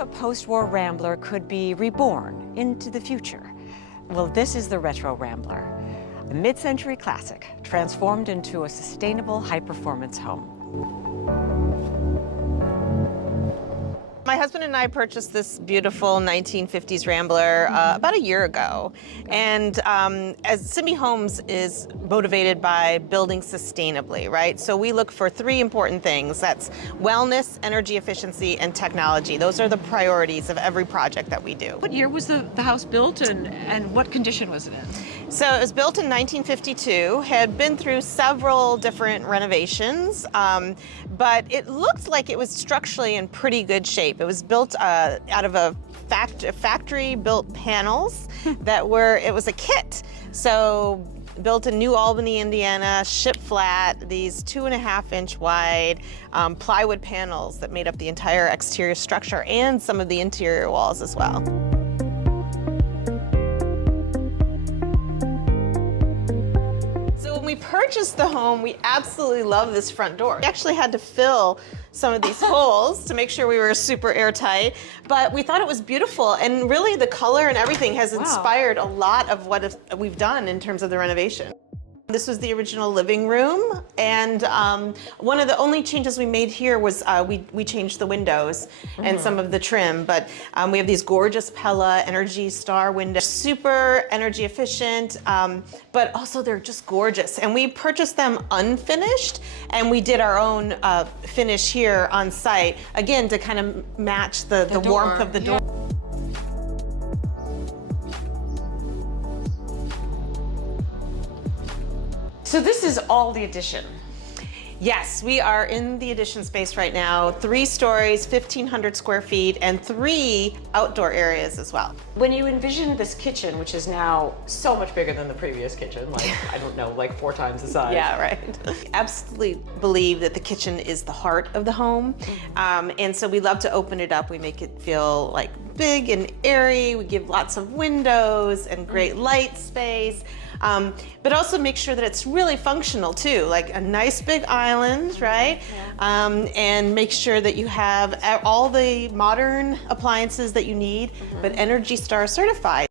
a post-war Rambler could be reborn into the future? Well, this is the Retro Rambler, a mid-century classic transformed into a sustainable high-performance home. My husband and I purchased this beautiful 1950s Rambler about a year ago. And as Symbi Homes is motivated by building sustainably, right? So we look for three important things. That's wellness, energy efficiency, and technology. Those are the priorities of every project that we do. What year was the house built and what condition was it in? So it was built in 1952, had been through several different renovations, but it looked like it was structurally in pretty good shape. It was built out of a factory-built panels that it was a kit. So built in New Albany, Indiana, shipped flat, these 2.5-inch wide plywood panels that made up the entire exterior structure and some of the interior walls as well. When we purchased the home, we absolutely love this front door. We actually had to fill some of these holes to make sure we were super airtight, but we thought it was beautiful, and really the color and everything has inspired a lot of what we've done in terms of the renovation. This was the original living room, and one of the only changes we made here was we changed the windows and some of the trim, but we have these gorgeous Pella Energy Star windows, super energy efficient, but also they're just gorgeous. And we purchased them unfinished, and we did our own finish here on site, again, to kind of match the warmth of the door. So this is all the addition. Yes, we are in the addition space right now. 3 stories, 1,500 square feet, and 3 outdoor areas as well. When you envision this kitchen, which is now so much bigger than the previous kitchen, like, I don't know, like 4 times the size. Yeah, right. Absolutely believe that the kitchen is the heart of the home. And so we love to open it up. We make it feel like big and airy. We give lots of windows and great light space. But also make sure that it's really functional too, like a nice big island, right? Yeah. And make sure that you have all the modern appliances that you need, but Energy Star certified.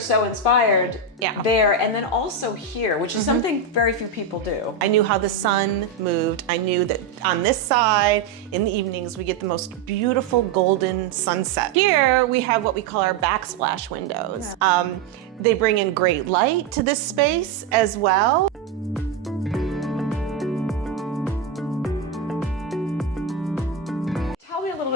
So inspired there, and then also here, which is something very few people do. I knew how the sun moved. I knew that on this side, in the evenings, we get the most beautiful golden sunset. Here, we have what we call our backsplash windows. Yeah. They bring in great light to this space as well.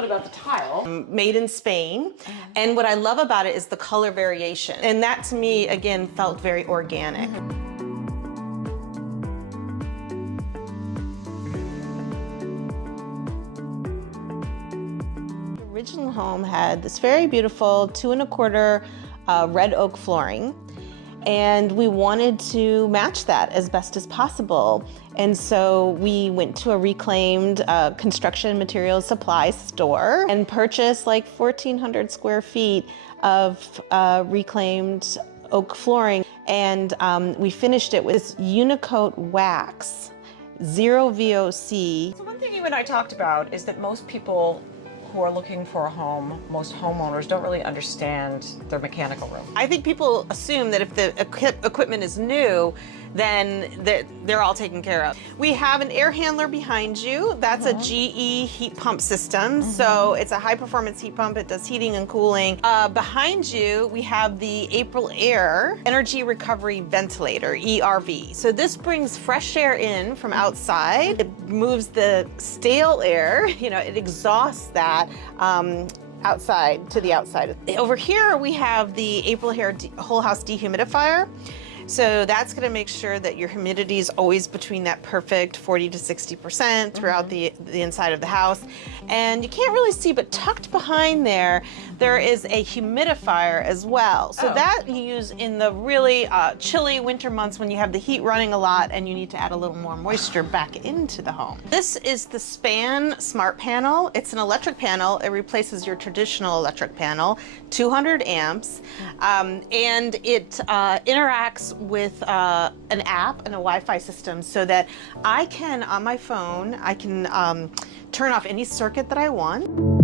About the tile. Made in Spain, and what I love about it is the color variation, and that to me again felt very organic. The original home had this very beautiful 2¼ red oak flooring, and we wanted to match that as best as possible. And so we went to a reclaimed construction materials supply store and purchased like 1,400 square feet of reclaimed oak flooring. And we finished it with this Unicoat wax, 0 VOC. So one thing you and I talked about is that most people who are looking for a home, most homeowners don't really understand their mechanical room. I think people assume that if the equipment is new, then they're all taken care of. We have an air handler behind you. That's a GE heat pump system. So it's a high performance heat pump. It does heating and cooling. Behind you, we have the April Air Energy Recovery Ventilator, ERV. So this brings fresh air in from outside. It moves the stale air, it exhausts that outside to the outside. Over here, we have the April Air Whole House Dehumidifier. So that's going to make sure that your humidity is always between that perfect 40 to 60% throughout the inside of the house. And you can't really see, but tucked behind there, there is a humidifier as well. So that you use in the really chilly winter months when you have the heat running a lot and you need to add a little more moisture back into the home. This is the SPAN Smart Panel. It's an electric panel. It replaces your traditional electric panel, 200 amps, and it interacts with an app and a Wi-Fi system so that I can, on my phone, I can turn off any circuit that I want.